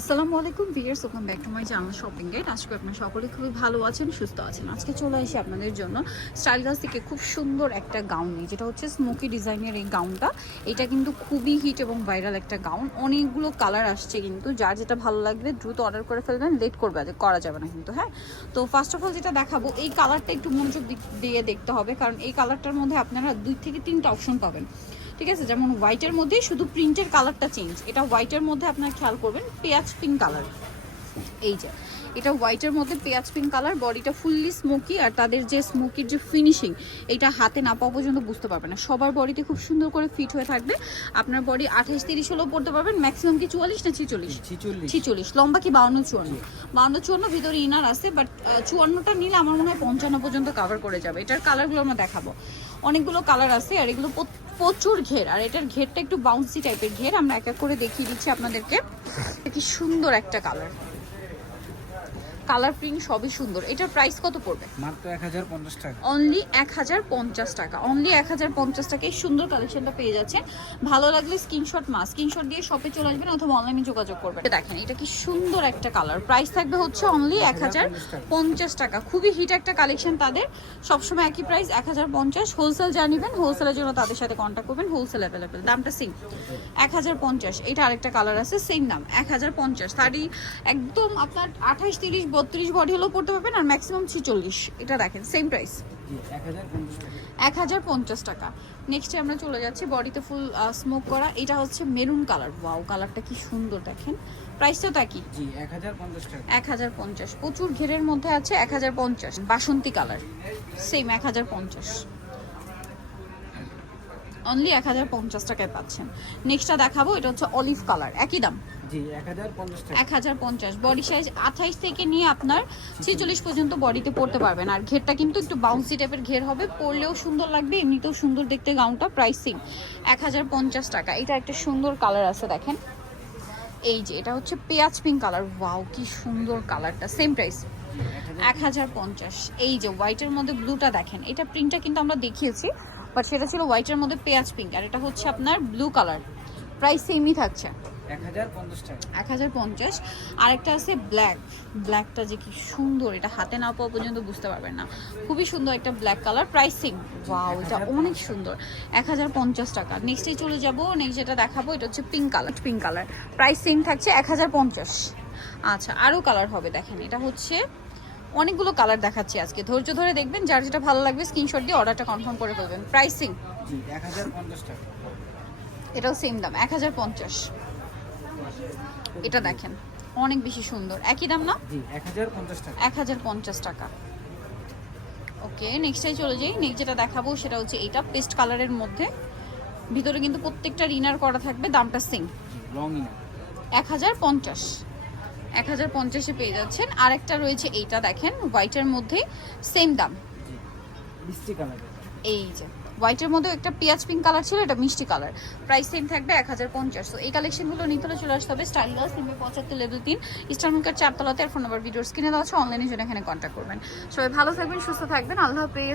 আসসালামু আলাইকুম viewers welcome back to my channel shopping gate আজকে আপনারা সকলে খুবই ভালো আছেন, সুস্থ আছেন। আজকে চলে আসি আপনাদের জন্য স্টাইল গাছ থেকে খুব সুন্দর একটা গাউন নিয়ে, যেটা হচ্ছে স্মোকি ডিজাইনের এই গাউনটা। এটা কিন্তু খুবই হিট এবং ভাইরাল একটা গাউন। অনেকগুলো কালার আসছে কিন্তু, যার যেটা ভালো লাগবে দ্রুত অর্ডার করে ফেলবেন লেট করবে করা যাবে না কিন্তু হ্যাঁ? তো ফার্স্ট অফ অল যেটা দেখাবো, এই কালারটা একটু মনোযোগ দিয়ে দেখতে হবে, কারণ এই কালারটার মধ্যে আপনারা দুই থেকে তিনটা অপশন পাবেন। ঠিক আছে? যেমন হোয়াইটের মধ্যে শুধু প্রিন্টের কালারটা চেঞ্জ এটা হোয়াইটের মধ্যে আপনারা খেয়াল করবেন পেঁয়াজ পিঙ্ক কালার এই যে এটা হোয়াইটের মধ্যে পেঁয়াজ পিঙ্ক কালার বডিটা ফুললি স্মোকি আর তাদের যে স্মোকির যে ফিনিশিং এটা হাতে না পাওয়া পর্যন্ত বুঝতে পারবে না। সবার বডিতে খুব সুন্দর করে ফিট হয়ে থাকবে। আপনার বডি আঠাশ তিরিশ হলেও পড়তে পারবেন ম্যাক্সিমাম কি চুয়াল্লিশ না ছিচল্লিশ? ছিচল্লিশ। ছিচল্লিশ। লম্বা কি বাউন্ন চুয়ান্ন? বাউন্ন চুয়ান্ন ভিতরে ইনার আছে বাট চুয়ান্নটা নিলে আমার মনে হয় পঞ্চান্ন পর্যন্ত কভার করে যাবে। এটার কালারগুলো আমরা দেখাবো। অনেকগুলো কালার আছে আর এগুলো প্রচুর ঘের, আর এটার ঘেরটা একটু বাউন্সি টাইপের ঘের, আমরা এক এক করে দেখিয়ে দিচ্ছি আপনাদেরকে। কি সুন্দর একটা কালার কালার প্রিন্ট সবই সুন্দর। এটার প্রাইস কত পড়বে? মাত্র এক হাজার পঞ্চাশ টাকা। অনলি এক হাজার পঞ্চাশ টাকা। অনলি এক হাজার পঞ্চাশ টাকায় সুন্দর কালেকশনটা পেয়ে যাচ্ছেন। ভালো লাগলে স্ক্রিনশট মা স্ক্রিনশট দিয়ে শপে চলে আসবেন অথবা অনলাইনে যোগাযোগ করবেন। দেখেন এটা কি সুন্দর একটা কালার প্রাইস থাকবে হচ্ছে অনলি এক হাজার পঞ্চাশ টাকা। খুবই হিট একটা কালেকশন তাদের। সবসময় একই প্রাইস এক হাজার পঞ্চাশ। হোলসেল জানিবেন হোলসেলের জন্য তাদের সাথে কন্ট্যাক্ট করবেন হোলসেল অ্যাভেলেবেল দামটা সেম এক হাজার পঞ্চাশ। এটা আরেকটা কালার আছে সেম দাম। এক হাজার পঞ্চাশ। শাড়ি একদম আপনার আঠাশ তিরিশ বত্রিশ বডি হলেও পড়তে পারবেন আর ম্যাক্সিমাম ছিচল্লিশ। এটা দেখেন সেম প্রাইস এক হাজার পঞ্চাশ টাকা। নেক্সটে আমরা চলে যাচ্ছি বডিতে ফুল স্মোক করা। এটা হচ্ছে মেরুন কালার ওয়াও কালারটা কি সুন্দর দেখেন। প্রাইসটা তা কি? জি এক হাজার পঞ্চাশ প্রচুর ঘেরের মধ্যে আছে এক হাজার পঞ্চাশ। বাসন্তী কালার সেম এক হাজার পঞ্চাশ। অনলি এক হাজার পঞ্চাশ টাকায় পাচ্ছেন। নেক্সটটা দেখাবো এটা হচ্ছে অলিভ কালার একই দাম। এক হাজার পঞ্চাশ বডি সাইজ আঠাইশ থেকে নিয়ে আপনার ছেচল্লিশ পর্যন্ত বডিতে পড়তে পারবেন। আর ঘেরটা কিন্তু একটু বাউন্সি টাইপের ঘের হবে, পরলেও সুন্দর লাগবে, এমনিতেও সুন্দর দেখতে গাউনটা প্রাইসিং এক হাজার পঞ্চাশ টাকা। এটা একটা সুন্দর কালার আছে, দেখেন। এই যে, এটা হচ্ছে পেঁয়াজ পিঙ্ক কালার ওয়াও কি সুন্দর কালারটা সেম প্রাইস এক হাজার পঞ্চাশ, এই যে হোয়াইটের মধ্যে ব্লুটা দেখেন। এটা প্রিন্টটা কিন্তু আমরা দেখিয়েছি বাট সেটা ছিল হোয়াইটের মধ্যে পেঁয়াজ পিঙ্ক আর এটা হচ্ছে আপনার ব্লু কালার প্রাইস সেমই থাকছে। এক হাজার পঞ্চাশ টাকা। এক হাজার আছে ব্ল্যাক ব্ল্যাকটা যে কি সুন্দর এটা হাতে না পাওয়া পর্যন্ত বুঝতে পারবেন না। খুবই সুন্দর একটা ব্ল্যাক কালার প্রাইসিং ওয়াও এটা অনেক সুন্দর। এক হাজার পঞ্চাশ টাকা। নেক্সটে চলে যাব নেক্সট যেটা দেখাবো এটা হচ্ছে pink colour pink colour price same থাকছে এক হাজার পঞ্চাশ। আচ্ছা আরও কালার হবে দেখেন। এটা হচ্ছে অনেকগুলো কালার দেখাচ্ছি আজকে। ধৈর্য ধরে দেখবেন যার যেটা ভালো লাগবে স্ক্রিনশট দিয়ে অর্ডারটা কনফার্ম করে ফেলবেন। প্রাইসিং জি এক হাজার পঞ্চাশ টাকা। এটাও সেম দাম এক হাজার পঞ্চাশ। এটা দেখেন অনেক বেশি সুন্দর। একই দাম না? এক হাজার পঞ্চাশ টাকা। ওকে নেক্সটে চলে যাই। নেক্সট যেটা দেখাবো সেটা হচ্ছে এইটা পেস্ট কালারের মধ্যে। ভিতরে কিন্তু প্রত্যেকটা রিনার করা থাকবে দামটা সেম এক হাজার পঞ্চাশ। এক হাজার পঞ্চাশে পেয়ে যাচ্ছেন। আর একটা রয়েছে এইটা দেখেন হোয়াইটের মধ্যে সেম দাম। এই যে। হোয়াইটের মধ্যে একটা পেঁয়াজ পিঙ্ক কালার ছিল, এটা মিষ্টি কালার প্রাইস সেম থাকবে এক হাজার পঞ্চাশ। তো এই কালেকশনগুলো নিতে হলে চলে আসতে হবে স্টাইল গার্লস তিনশো পঁচাত্তর লেভেল তিন ইস্টার্নকার চারতলাতে আর ফোন নাম্বার ভিডিওর স্ক্রিনে দেওয়া আছে। অনলাইনে জন্য এখানে কন্ট্যাক্ট করবেন। সবাই ভালো থাকবেন, সুস্থ থাকবেন। আল্লাহ হাফেজ।